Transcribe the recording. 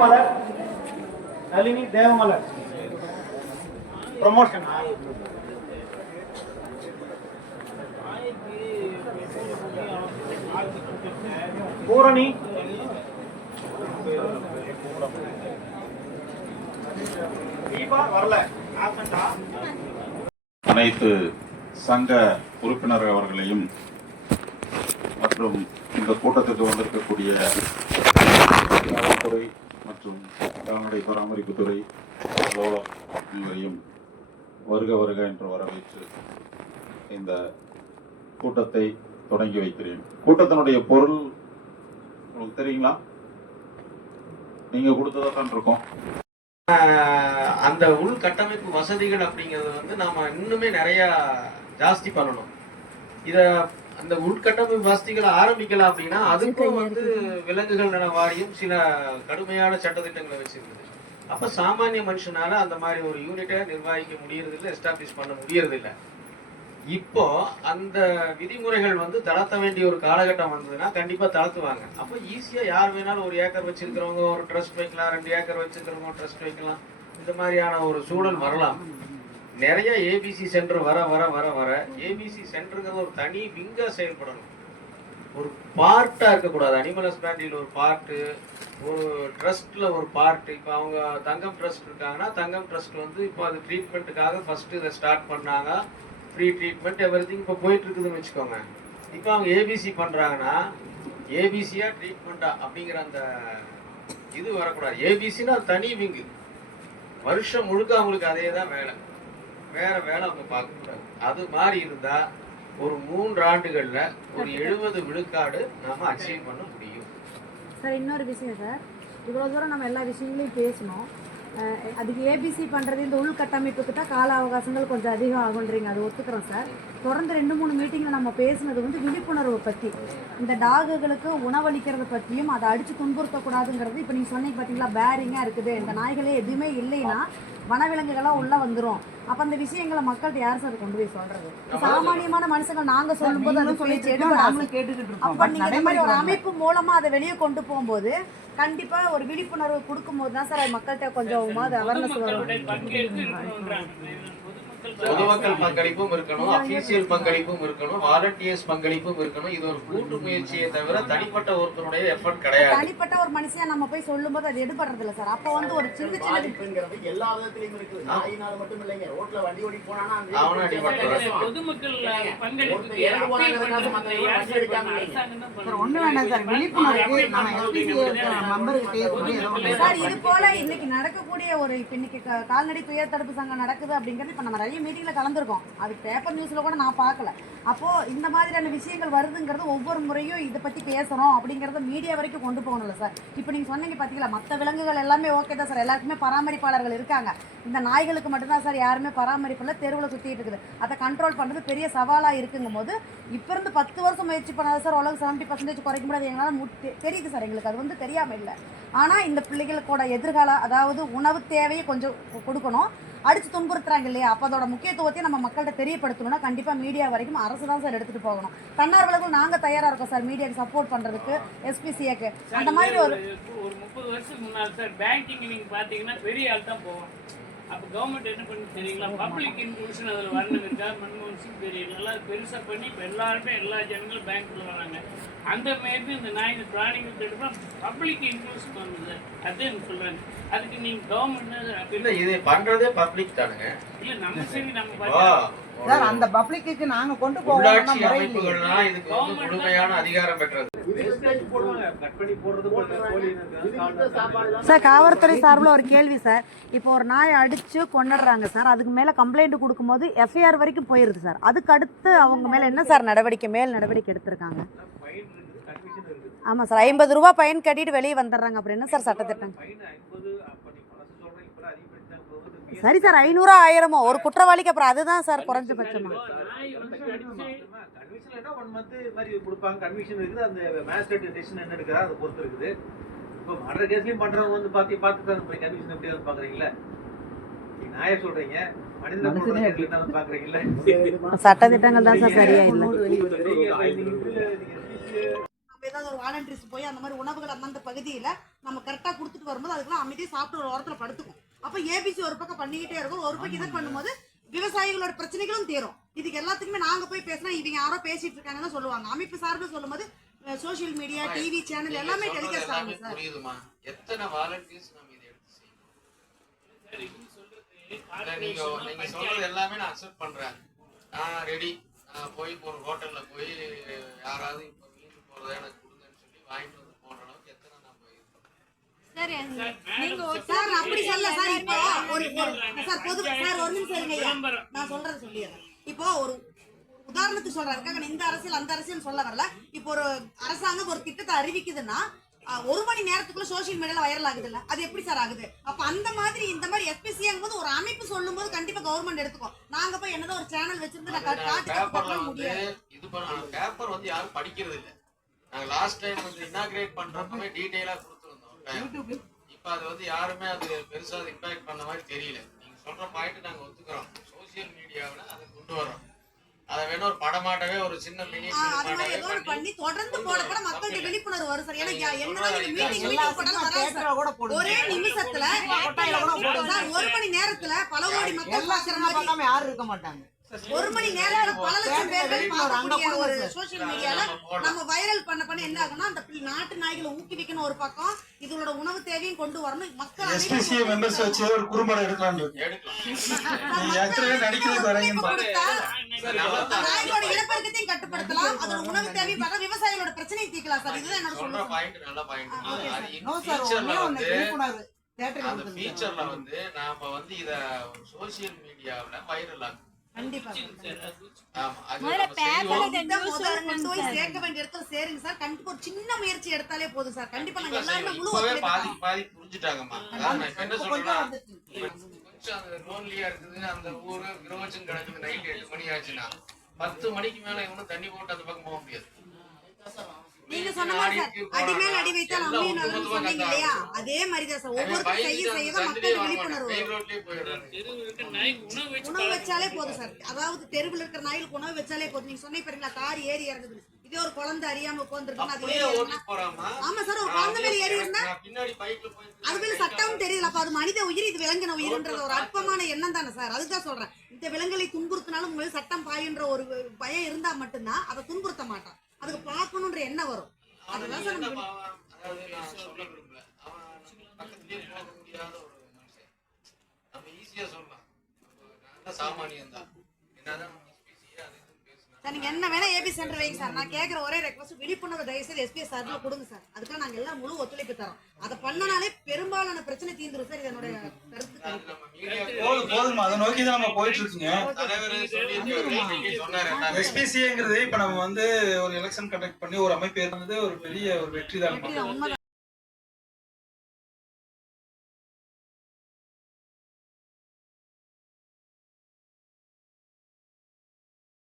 Devamalar Nalini Devamalar promotion. Poorani வரல. அனைத்து சங்க உறுப்பினர்கள் அவர்களையும் மற்றும் இந்த கூட்டத்திற்கு வந்திருக்கக்கூடிய காவல்துறை மற்றும் கால்நடை பராமரிப்புத்துறை அலுவலரையும் வருக வருக என்று வரவேற்று இந்த கூட்டத்தை தொடங்கி வைக்கிறேன். கூட்டத்தினுடைய பொருள் உங்களுக்கு தெரியுங்களா? நீங்க கொடுத்ததா தான் இருக்கும். அந்த உள்கட்டமைப்பு வசதிகள் அப்படிங்கிறது வந்து நாம இன்னுமே நிறைய ஜாஸ்தி பண்ணணும். இத அந்த உள்கட்டமைப்பு வசதிகளை ஆரம்பிக்கலாம் அப்படின்னா அதுக்கும் வந்து விலங்குகள் நல வாரியம் சில கடுமையான சட்டத்திட்டங்களை வச்சிருக்குது. அப்ப சாமானிய மனுஷனால அந்த மாதிரி ஒரு யூனிட்டை நிர்வகிக்க முடியறது இல்லை, எஸ்டாப்ளிஷ் பண்ண முடியறது இல்லை. இப்போ அந்த விதிமுறைகள் வந்து தளர்த்த வேண்டிய ஒரு காலகட்டம் வந்ததுன்னா கண்டிப்பா தளர்த்துவாங்க. அப்போ ஈஸியா யார் வேணாலும் 1 ஏக்கர் வச்சிருக்கிறவங்க ஒரு ட்ரஸ்ட் வைக்கலாம், 2 ஏக்கர் வச்சிருக்கிறவங்க ட்ரஸ்ட் வைக்கலாம். இந்த மாதிரியான ஒரு சூழல் வரலாம். நிறைய ஏபிசி சென்டர் வர வர வர வர ஏபிசி சென்டருங்கிறது ஒரு தனி விங்கா செயல்படணும். ஒரு பார்ட்டா இருக்கக்கூடாது. அனிமல் ஹஸ்பண்ட்ரியில் ஒரு பார்ட்டு, ஒரு ட்ரஸ்ட்ல ஒரு பார்ட். இப்போ அவங்க தங்கம் ட்ரஸ்ட் இருக்காங்கன்னா தங்கம் ட்ரஸ்ட் வந்து இப்போ அது ட்ரீட்மெண்ட்டுக்காக ஃபர்ஸ்ட் இதை ஸ்டார்ட் பண்ணாங்க. ஃப்ரீ ட்ரீட்மெண்ட் எவ்ரிதிங் இப்போ போயிட்டு இருக்குதுன்னு வச்சுக்கோங்க. இப்போ அவங்க ஏபிசி பண்றாங்கன்னா ஏபிசியா ட்ரீட்மெண்டா அப்படிங்கிற அந்த இது வரக்கூடாது. ஏபிசின்னா தனி விங்கு, வருஷம் முழுக்க அவங்களுக்கு அதே தான் வேலை, வேற வேலை அவங்க பார்க்கக்கூடாது. அது மாதிரி இருந்தா ஒரு 3 ஆண்டுகள்ல ஒரு 70 விழுக்காடு நாம அச்சீவ் பண்ண முடியும். சார் இன்னொரு விஷயம் சார், இவ்வளவு தூரம் நம்ம எல்லா விஷயங்களையும் பேசணும். அதுக்கு ஏபிசி பண்ணுறது இந்த உள்கட்டமைப்புக்கு தான் கால அவகாசங்கள் கொஞ்சம் அதிகம் ஆகுன்றீங்க, அது ஒத்துக்கிறோம் சார். தொடர்ந்து 2-3 மீட்டிங்கில் நம்ம பேசுனது வந்து விழிப்புணர்வு பற்றி, இந்த டாகுகளுக்கு உணவளிக்கிறத பற்றியும் அதை அடித்து துன்புறுத்தக்கூடாதுங்கிறது. இப்போ நீங்கள் சொன்னீங்க பார்த்தீங்களா, பேரிங்காக இருக்குது, இந்த நாய்களே எதுவுமே இல்லைன்னா வனவிலங்குகளாக உள்ளே வந்துடும். அப்போ அந்த விஷயங்களை மக்கள்கிட்ட யார் சார் கொண்டு போய் சொல்கிறது? சாமானியமான மனுஷங்கள் நாங்கள் சொல்லும்போது அதை பேச்சு கேட்டுக்கிட்டு இருக்கோம். அப்போ நீங்கள் இந்த மாதிரி ஒரு அமைப்பு மூலமாக அதை வெளியே கொண்டு போகும்போது கண்டிப்பாக ஒரு விழிப்புணர்வு கொடுக்கும்போது தான் சார் அது மக்கள்கிட்ட கொஞ்சம் அவேர்னஸ் வரும். பொதுமக்கள் பங்களிப்பும் இருக்கணும், அபிஷியல் பங்களிப்பும் இருக்கணும், வாலண்டியர்ஸ் பங்களிப்பும் இருக்கணும். இது ஒரு கூட்டு முயற்சியை தவிர தனிப்பட்ட ஒருத்தருடைய எஃபர்ட் கிடையாது. தனிப்பட்ட ஒரு மனுஷன் நம்ம போய் சொல்லும்போது அது எடுபடுறது இல்ல சார். அப்ப வந்து ஒரு சின்ன சின்ன எல்லா விதத்திலயும் இருக்கு. நாயினால மட்டும் இல்லைங்க, ரோட்ல வண்டி ஓடி போனானா அவன அடிபடுறான். பொதுமக்கள் பங்களிப்பு ஒண்ணு வேண்டாம் சார், விழிப்புணர்வு நம்ம சார். இது போல இன்னைக்கு நடக்கக்கூடிய ஒரு இன்னைக்கு கால்நடை துயர் தடுப்பு சங்கம் நடக்குது அப்படிங்கிறது இப்ப நம்ம நிறைய மீட்டிங்ல கலந்துருக்கோம். அது பேப்பர் நியூஸ்ல கூட நான் பார்க்கல. அப்போ இந்த மாதிரியான விஷயங்கள் வருதுங்கிறது ஒவ்வொரு முறையும் இதை பத்தி பேசணும் அப்படிங்கறத மீடியா வரைக்கும் கொண்டு போகணும்ல சார். இப்போ நீங்க சொன்னீங்க பாத்தீங்களா, மற்ற விலங்குகள் எல்லாமே ஓகே தான் சார், எல்லாருக்குமே பராமரிப்பாளர்கள் இருக்காங்க. இந்த நாய்களுக்கு மட்டும்தான் சார் யாருமே பராமரிப்புல தெருவில் சுத்திட்டு இருக்குது. அதை கண்ட்ரோல் பண்றது பெரிய சவாலா இருக்குங்கும் போது இப்ப இருந்து 10 வருஷம் முயற்சி பண்ணாத சார் உலக 70% குறைக்க முடியாது எங்களால தெரியுது சார். எங்களுக்கு அது வந்து தெரியாம இல்லை. ஆனா இந்த பிள்ளைகளுக்கோட எதிர்காலம், அதாவது உணவு தேவையை கொஞ்சம் கொடுக்கணும். அடிச்சு துன்புறுத்துறாங்க இல்லையா, அப்போ அதோட முக்கியத்துவத்தையும் நம்ம மக்கள்கிட்ட தெரியப்படுத்தணும்னா கண்டிப்பா மீடியா வரைக்கும் அரசு தான் சார் எடுத்துட்டு போகணும். தன்னார்வலர்கள் நாங்க தயாரா இருக்கோம் சார் மீடியாவுக்கு சப்போர்ட் பண்றதுக்கு, எஸ்பிசிஏக்கு. அந்த மாதிரி ஒரு 30 வருஷத்துக்கு முன்னாடி சார் பேங்கிங் நீங்க பாத்தீங்கன்னா பெரிய ஆள் தான் போவோம். அப்போ கவர்மெண்ட் என்ன பண்ணி தெரியுங்களா, பப்ளிக் இன்க்ளூஷன் அதில் வரணும் இருக்கா, மன்மோகன் சிங் பெரிய நல்லா பெருசாக பண்ணி இப்போ எல்லாருமே எல்லா ஜனங்களும் பேங்க்குள்ள வராங்க. அந்த மாதிரி இந்த நாய் பிராணிகள் தடுப்பா பப்ளிக் இன்க்ளூஷன் வந்தது. அதே எனக்கு சொல்கிறாங்க. அதுக்கு நீங்கள் கவர்மெண்ட் இல்லை இது பண்ணுறதே பப்ளிக் தானுங்க. இல்லை நம்ம சரி நம்ம சார் அந்த பப்ளிக்கு நாங்க கொண்டு உள்ளாட்சி அமைப்புகள்னா இதுக்கு வந்து முழுமையான அதிகாரம் பெற்றது. சார் காவல்துறை சார்பில் ஒரு கேள்வி சார். இப்போ ஒரு நாயை அடிச்சு கொண்டுடுறாங்க சார், அதுக்கு மேல கம்ப்ளைண்ட் கொடுக்கும்போது எஃப்ஐஆர் வரைக்கும் போயிருது சார். அதுக்கு அடுத்து அவங்க மேல என்ன சார் நடவடிக்கை, மேல் நடவடிக்கை எடுத்திருக்காங்க? ஆமா சார், 50 ரூபா ஃபைன் கட்டிட்டு வெளியே வந்துடுறாங்க. அப்புறம் என்ன சார் சட்டத்திட்டம்? சரி சார், 500 1000 ஒரு குற்றவாளிக்கு அப்புறம் அதுதான் சார் குறைஞ்சபட்சமா. சட்டத்திட்டங்கள் தான் சார் சரியா இல்லை. ஏதாவது ஒரு வாலண்டியர்ஸ் போய் அந்த மாதிரி உணவுகள் அந்தந்த பகுதியில் நம்ம கரெக்டா கொடுத்துட்டு வரும்போது அதுக்கெல்லாம் அமைதியா சாப்பிட்டு ஒரு ஓரத்துல படுத்துக்கும். அப்ப ஏபிசி ஒரு பக்கம் பண்ணிக்கிட்டே இருக்கும், ஒரு பக்கம் இதை பண்ணும்போது விவசாயிகளோட பிரச்சனைகளும் தீரும். இதுக்கு எல்லாத்துக்குமே நாங்க போய் பேசினா இவங்க யாரோ பேசிட்டு இருக்காங்கன்னு சொல்லுவாங்க. அமைப்பு சார்பில் சொல்லும்போது சோசியல் மீடியா, டிவி சேனல் எல்லாமே டெலிகாஸ்ட் ஆகுது சார். புரியுதுமா? எத்தனை வாலண்டியர்ஸ் நம்ம இதை எடுத்து செய்யணும்? சார் இவங்க சொல்றது நீங்க சொல்றது எல்லாமே நான் அக்செப்ட் பண்றேன். நான் ரெடி. போய் ஒரு ஹோட்டல்ல போய் யாராவது இப்ப மீன் போறதா எனக்கு கொடுங்கன்னு சொல்லி வாங்கிட்டு வந்து போடுற அளவுக்கு எத்தனை நம்ம சார் அப்படி சொல்ல சார். இப்போ ஒரு சார் பொது சார் ஒரு நிமிஷம் இருங்க ஐயா, நான் சொல்றது சொல்லிடுறேன். இப்போ ஒரு உதாரணத்துக்கு சொல்றாரு, இந்த அரசியல் அந்த அரசியல் சொல்ல வரல. இப்போ ஒரு அரசாங்கம் ஒரு திட்டத்தை அறிவிக்குதுன்னா 1 மணி நேரத்துக்குள்ள சோசியல் மீடியால வைரல் ஆகுது இல்ல, அது எப்படி சார் ஆகுது? அப்ப அந்த மாதிரி இந்த மாதிரி எஸ்பிசிங்கும் போது ஒரு அமைப்பு சொல்லும் போது கண்டிப்பா கவர்மெண்ட் எடுத்துக்கும். நாங்க போய் என்னதான் ஒரு சேனல் வச்சிருந்து பேப்பர்ல வந்து இது பண்ண பேப்பர் வந்து யாரும் படிக்கிறது இல்ல. நாங்க லாஸ்ட் டைம் வந்து இனாகிரேட் பண்றப்பவே டீடைலா கொடுத்துருந்தோம். இப்ப அது வந்து யாருமே அது பெருசா இம்பாக்ட் பண்ண மாதிரி தெரியல. நீங்க சொல்ற பாயிண்ட் நாங்க ஒத்துக்கிறோம். சோசியல் மீடியாவுல அதை கொண்டு வரோம். அதை வேணும் ஒரு படமாட்டவே ஒரு சின்ன மினி பண்ணி தொடர்ந்து போட மக்களுக்கு விழிப்புணர்வு வரும் சார். ஏன்னா என்னதான் மீட்டிங் போட்டாலும் ஒரே நிமிஷத்துல 1 மணி நேரத்துல பல கோடி மக்கள் பார்க்காம யாரும் இருக்க மாட்டாங்க. 1 மணி நேரத்துல பல லட்சம் பேர்கள் பார்க்கக்கூடிய ஒரு சோசியல் மீடியால நம்ம வைரல் பண்ண என்ன ஆகும்னா, அந்த நாட்டு நாய்களை ஊக்குவிக்கணும் ஒரு பக்கம், இதோட உணவு தேவையும் கொண்டு வரணும். மக்கள் எஸ்பிசிஏ மெம்பர்ஸ் வச்சு ஒரு குறும்படம் எடுக்கலாம். நாய்களோட இனப்பெருக்கத்தையும் கட்டுப்படுத்தலாம், அதோட உணவு தேவையும் பார்த்தா விவசாயிகளோட பிரச்சனையை தீர்க்கலாம் சார். இதுதான் என்னோட சொல்ற பாயிண்ட். நல்ல பாயிண்ட். அந்த ஃபீச்சர்ல வந்து நாம வந்து இத சோசியல் மீடியாவுல வைரல் ஆகும். கண்டிப்பா சேர்க்க வேண்டிய இடத்துல சேருங்க சார். கண்டிப்பா ஒரு சின்ன முயற்சி எடுத்தாலே போதும் சார். கண்டிப்பா நாங்க எல்லாருமே முழு பாதி புரிஞ்சுட்டாங்கம்மா. அதான் நான் என்ன சொல்றேன்னா, கொஞ்சம் அந்த லோன்லியா இருக்குது, அந்த ஊரு கிரோச்சன் கிடக்குது. நைட் 8 மணி ஆச்சுன்னா 10 மணிக்கு மேல இவனும் தண்ணி போட்டு அந்த பக்கம் போக முடியாது. நீங்க சொன்ன மாதிரி சார், அடி மேல் அடி வைத்தால் அம்மையும் நல்லதுன்னு சொன்னீங்க இல்லையா? அதே மாதிரிதான் சார் ஒவ்வொருத்தரும் செய்ய மக்களுக்கு விழிப்புணர்வு. உணவு வச்சாலே போதும் சார். அதாவது தெருவில் இருக்கிற நாய்களுக்கு உணவு வச்சாலே போதும். நீங்க சொன்னீங்க பாருங்களா, கார் ஏறி இறங்குது. இதே ஒரு குழந்தை அறியாம உட்காந்துருக்கு, அது ஆமா சார், ஒரு குழந்தை மேல ஏறி இருந்தா அது மேல சட்டமும் தெரியல. அப்ப அது மனித உயிர், இது விலங்கின உயிர்ன்றது ஒரு அற்பமான எண்ணம் தானே சார். அதுதான் சொல்றேன், இந்த விலங்குகளை துன்புறுத்தினாலும் உங்களுக்கு சட்டம் பாயுன்ற ஒரு பயம் இருந்தா மட்டும்தான் அதை துன்புறுத்த மாட்டான். அதுக்கு பார்க்கணுன்ற எண்ணம் வரும். அதுதான் சார் நம்ம சொல்ல விரும்பல. அவன் பக்கத்துலயே போக முடியாத ஒரு மனுஷன். நம்ம ஈஸியா சொல்லலாம், நல்ல சாமானியம் தான். என்னதான் சார் நீங்க என்ன வேணா ஏபி சென்டர் வைங்க சார். நான் கேட்கற ஒரே ரெக்வஸ்ட், விழிப்புணர்வு தயவுசெய்து எஸ்பிஎஸ் சார்பில் கொடுங்க சார். அதுக்காக நாங்க எல்லாம் முழு ஒத்துழைப்பு தரோம். அதை பண்ணனாலே பெரும்பாலான பிரச்சனை தீர்ந்துரும் சார். இதனுடைய கருத்து போதுமா, அதை நோக்கி தான் நம்ம போயிட்டு இருக்கீங்க. எஸ்பிசிங்கிறது இப்ப நம்ம வந்து ஒரு எலெக்ஷன் கண்டக்ட் பண்ணி ஒரு அமைப்பு இருந்தது ஒரு பெரிய ஒரு வெற்றி தான். உண்மைதான்.